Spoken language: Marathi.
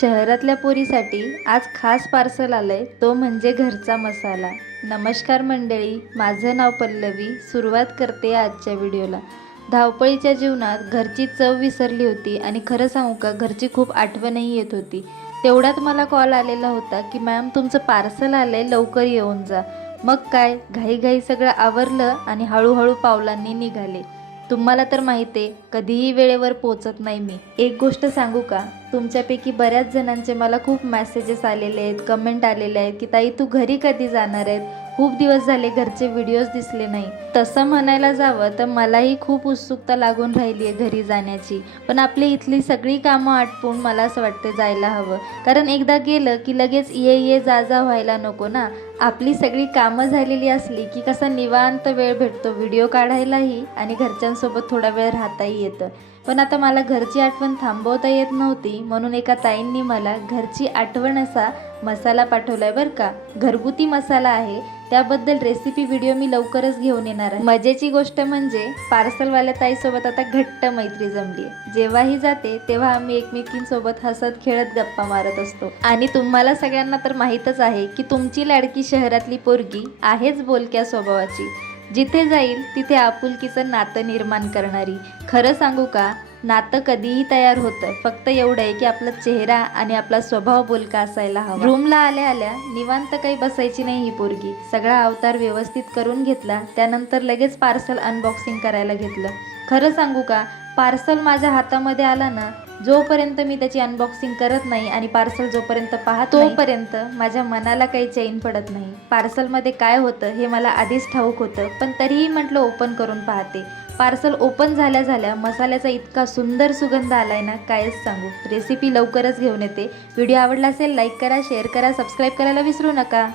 शहरातल्या पोरीसाठी आज खास पार्सल आलंय, तो म्हणजे घरचा मसाला। नमस्कार मंडळी, माझं नाव पल्लवी। सुरुवात करते आजच्या व्हिडिओला। धावपळीच्या जीवनात घरची चव विसरली होती आणि खरं सांगू का, घरची खूप आठवणही येत होती। तेवढ्यात मला कॉल आलेला होता की मॅम तुमचं पार्सल आलंय, लवकर येऊन जा। मग काय, घाईघाई सगळं आवरलं आणि हळूहळू पावलांनी निघाले। तुम्हाला तर माहिती आहे, कधीही वेळेवर पोचत नाही मी। एक गोष्ट सांगू का, तुमच्यापैकी बऱ्याच जणांचे मला खूप मेसेजेस आलेले आहेत, कमेंट आलेले आहेत की ताई तू घरी कधी जाणार आहेत, खूप दिवस झाले घरचे व्हिडिओज दिसले नाही। तसं म्हणायला जावं तर मलाही खूप उत्सुकता लागून राहिली आहे घरी जाण्याची, पण आपली इथली सगळी कामं आटपून मला असं वाटते जायला हवं। कारण एकदा गेलं की लगेच ये ये जा जा व्हायला नको ना। आपली सगळी कामं झालेली असली की कसा निवांत वेळ भेटतो व्हिडिओ काढायलाही आणि घरच्यांसोबत थोडा वेळ राहताही येतं। पण आता मला घरची आठवण थांबवता येत नव्हती, म्हणून एका ताईंनी मला घरची आठवण असा मसाला पाठवलाय बरं का। घरगुती मसाला आहे, त्याबद्दल रेसिपी व्हिडिओ मी लवकरच घेऊन येणार आहे। मजेची गोष्ट म्हणजे पार्सलवाल्या ताईसोबत आता घट्ट मैत्री जमली आहे। जेव्हाही जाते तेव्हा आम्ही एकमेकींसोबत हसत खेळत गप्पा मारत असतो। आणि तुम्हाला सगळ्यांना तर माहीतच आहे की तुमची लाडकी शहरातली पोरगी आहेच बोलक्या स्वभावाची, जिथे जाईल तिथे आपुलकीचं नातं निर्माण करणारी। खरं सांगू का, नातं कधीही तयार होतं, फक्त एवढं आहे की आपला चेहरा आणि आपला स्वभाव बोलका असायला हवा। रूमला आल्या आल्या निवांत काही बसायची नाही ही पोरगी, सगळा अवतार व्यवस्थित करून घेतला, त्यानंतर लगेच पार्सल अनबॉक्सिंग करायला घेतलं। खरं सांगू का, पार्सल माझ्या हातामध्ये आला ना, जोपर्यंत मी त्याची अनबॉक्सिंग करत नाही आणि पार्सल जोपर्यंत पाहतो तोपर्यंत माझ्या मनाला काही चैन पडत नाही। पार्सलमध्ये काय होतं हे मला आधीच ठाऊक होतं, पण तरीही म्हटलं ओपन करून पाहते। पार्सल ओपन झाल्या झाल्या मसाल्याचा इतका सुंदर सुगंध आलाय ना, कायच सांगू। रेसिपी लवकरच घेऊन येते। व्हिडिओ आवडला असेल लाईक करा, शेअर करा, सबस्क्राईब करायला विसरू नका।